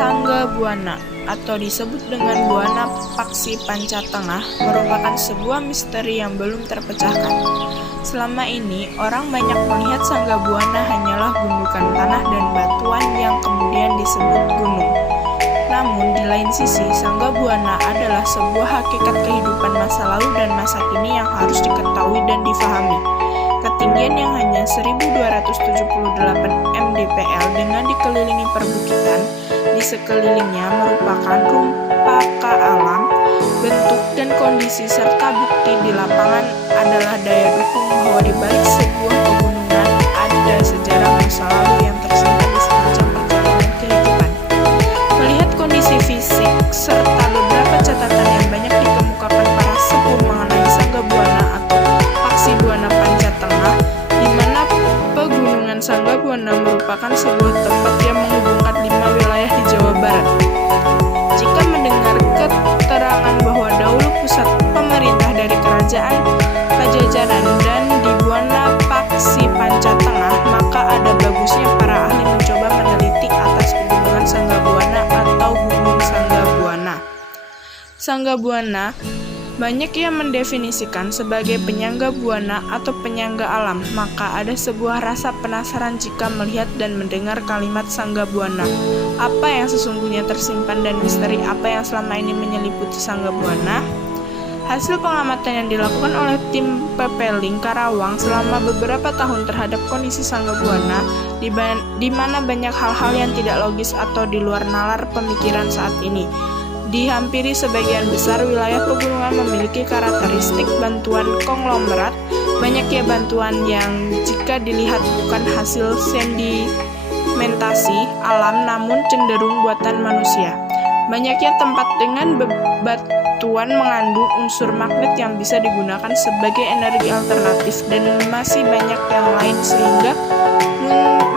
Sangga Buana atau disebut dengan Buana Paksi Panca Tengah merupakan sebuah misteri yang belum terpecahkan. Selama ini, orang banyak melihat Sangga Buana hanyalah gundukan tanah dan batuan yang kemudian disebut gunung. Namun, di lain sisi, Sangga Buana adalah sebuah hakikat kehidupan masa lalu dan masa kini yang harus diketahui dan difahami. Ketinggian yang hanya 1278 mdpl dengan dikelilingi perbukitan di sekelilingnya merupakan rumpaka alam, bentuk dan kondisi serta bukti di lapangan adalah daya dukung bahwa di balik sebuah pegunungan ada sejarah masa lalu yang tersimpan di sepanjang perjalanan kehidupan. Melihat kondisi fisik serta beberapa catatan yang banyak dikemukakan para sepuh mengenai Sangga Buana atau Paksi Buana Panca Tengah, di mana pegunungan Sangga Buana merupakan sebuah tempat yang menghubungkan 5 wilayah di Jawa Barat. Jika mendengar keterangan bahwa dahulu pusat pemerintah dari kerajaan Pajajaran dan di Buana Paksi Panca Tengah, maka ada bagusnya para ahli mencoba meneliti atas pegunungan Sangga Buana atau Gunung Sangga Buana. Sangga Buana banyak yang mendefinisikan sebagai penyangga buana atau penyangga alam, maka ada sebuah rasa penasaran jika melihat dan mendengar kalimat Sangga Buana. Apa yang sesungguhnya tersimpan dan misteri apa yang selama ini menyeliputi Sangga Buana? Hasil pengamatan yang dilakukan oleh tim Pepeling Karawang selama beberapa tahun terhadap kondisi Sangga Buana, di mana banyak hal-hal yang tidak logis atau di luar nalar pemikiran saat ini. Dihampiri sebagian besar wilayah pegunungan memiliki karakteristik bantuan konglomerat, banyaknya bantuan yang jika dilihat bukan hasil sedimentasi alam namun cenderung buatan manusia. Banyaknya tempat dengan bebatuan mengandung unsur magnet yang bisa digunakan sebagai energi alternatif dan masih banyak yang lain sehingga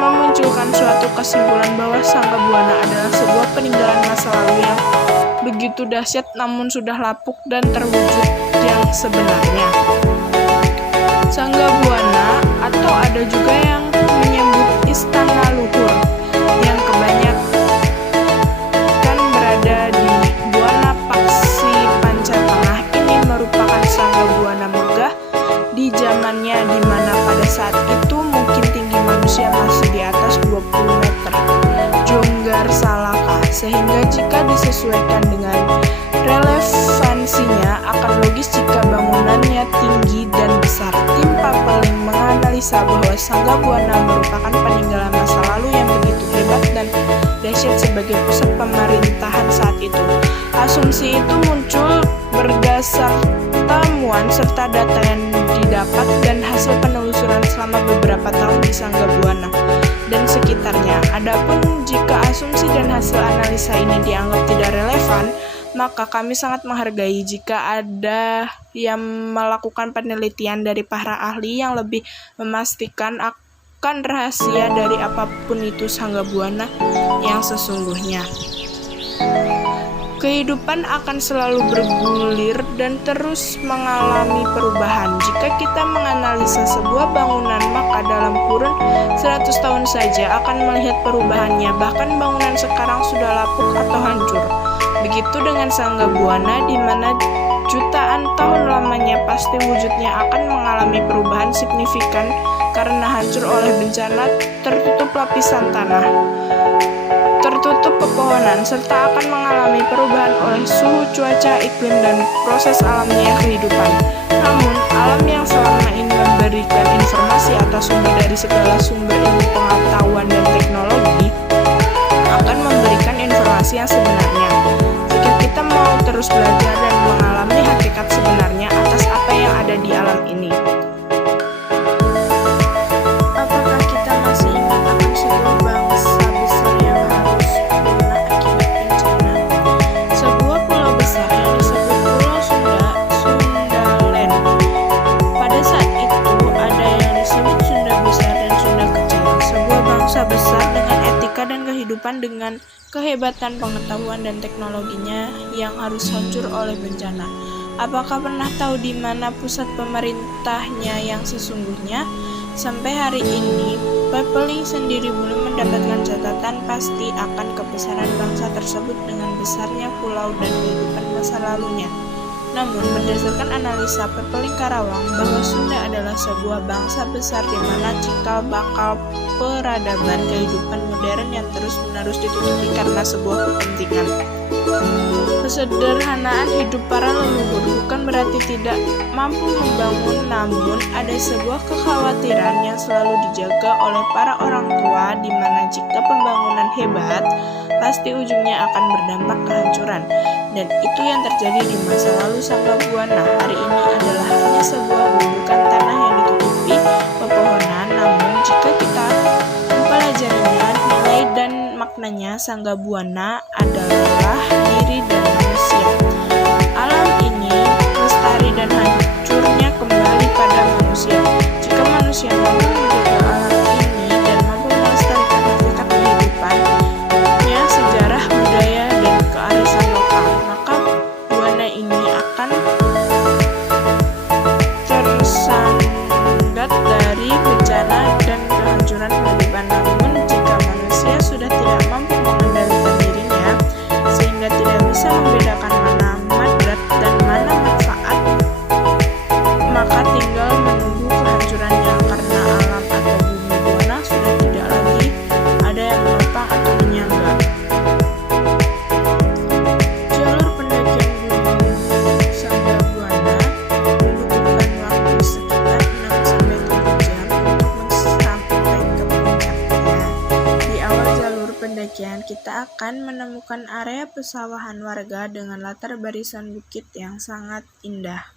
memunculkan suatu kesimpulan bahwa Sangga Buana adalah sebuah peninggalan masa lalu yang begitu dahsyat namun sudah lapuk dan terwujud yang sebenarnya. Sangga Buana atau ada juga yang menyebut Istana Luhur yang kebanyakan berada di Buana Paksi Panca Tengah ini merupakan Sangga Buana megah di zamannya, di mana pada saat itu mungkin tinggi manusia masih di atas 20 meter. Jonggar Salaka, sehingga jika disesuaikan dengan relevansinya akan logis jika bangunannya tinggi dan besar. Tim Pepeling menganalisa bahwa Sangga Buana merupakan peninggalan masa lalu yang begitu hebat dan dahsyat sebagai pusat pemerintahan saat itu. Asumsi itu muncul berdasar temuan serta data yang didapat dan hasil penelusuran selama beberapa tahun di Sangga Buana dan sekitarnya. Adapun jika asumsi dan hasil analisa ini dianggap tidak relevan, maka kami sangat menghargai jika ada yang melakukan penelitian dari para ahli yang lebih memastikan akan rahasia dari apapun itu Sangga Buana yang sesungguhnya. Kehidupan akan selalu bergulir dan terus mengalami perubahan. Jika kita menganalisa sebuah bangunan, maka dalam kurun 100 tahun saja akan melihat perubahannya. Bahkan bangunan sekarang sudah lapuk atau hancur. Begitu dengan Sangga Buana, di mana jutaan tahun lamanya pasti wujudnya akan mengalami perubahan signifikan karena hancur oleh bencana, tertutup lapisan tanah, tertutup pepohonan, serta akan mengalami perubahan oleh suhu, cuaca, iklim, dan proses alamiah kehidupan. Namun, alam yang selama ini memberikan informasi atas sumber dari segala sumber ilmu pengetahuan dan teknologi akan memberikan informasi yang sebenarnya. Jika kita mau terus belajar dan mengalami hakikat sebenarnya atas apa yang ada di alam ini. Apakah kita masih ingat akan sebuah bangsa besar yang harus punah akibat bencana? Sebuah pulau besar yang disebut Pulau Sundaland. Pada saat itu ada yang disebut Sunda Besar dan Sunda Kecil. Sebuah bangsa besar dengan etika dan kehidupan dengan kehebatan pengetahuan dan teknologinya yang harus hancur oleh bencana. Apakah pernah tahu di mana pusat pemerintahnya yang sesungguhnya? Sampai hari ini, Pepeling sendiri belum mendapatkan catatan pasti akan kebesaran bangsa tersebut dengan besarnya pulau dan kehidupan masa lalunya. Namun, berdasarkan analisa Pepeling Karawang bahwa Sunda adalah sebuah bangsa besar di mana cikal bakal peradaban kehidupan modern yang terus-menerus ditutupi karena sebuah kepentingan. Kesederhanaan hidup para leluhur bukan berarti tidak mampu membangun, namun ada sebuah kekhawatiran yang selalu dijaga oleh para orang tua di mana jika pembangunan hebat, pasti ujungnya akan berdampak kehancuran. Dan itu yang terjadi di masa lalu Sanggabuana. Hari ini adalah hanya sebuah gundukan tanah yang ditutupi pepohonan, namun jika kita mempelajarinya, nilai dan maknanya Sanggabuana adalah diri dan manusia. Alam ini lestari dan hancurnya kembali pada manusia. Jika manusia mampu menjaga alam ini dan mampu melestarikan hakikat kehidupannya, sejarah, budaya, dan kearifan lokal, maka buana ini akan tersandat dari bencana dan kehancuran kehidupan. Namun jika manusia sudah tidak mampu mengendalikan dirinya sehingga tidak bisa membedakan mana madrat dan mana manfaat, maka tinggal menunggu kehancurannya karena alam atau bumi buana sudah tidak lagi ada yang menopang atau menyangga. Jalur pendakian Gunung Sanggabuana membutuhkan waktu sekitar 6-7 jam untuk sampai ke puncaknya. Di awal jalur pendakian, kita akan menemukan area pesawahan warga dengan latar barisan bukit yang sangat indah.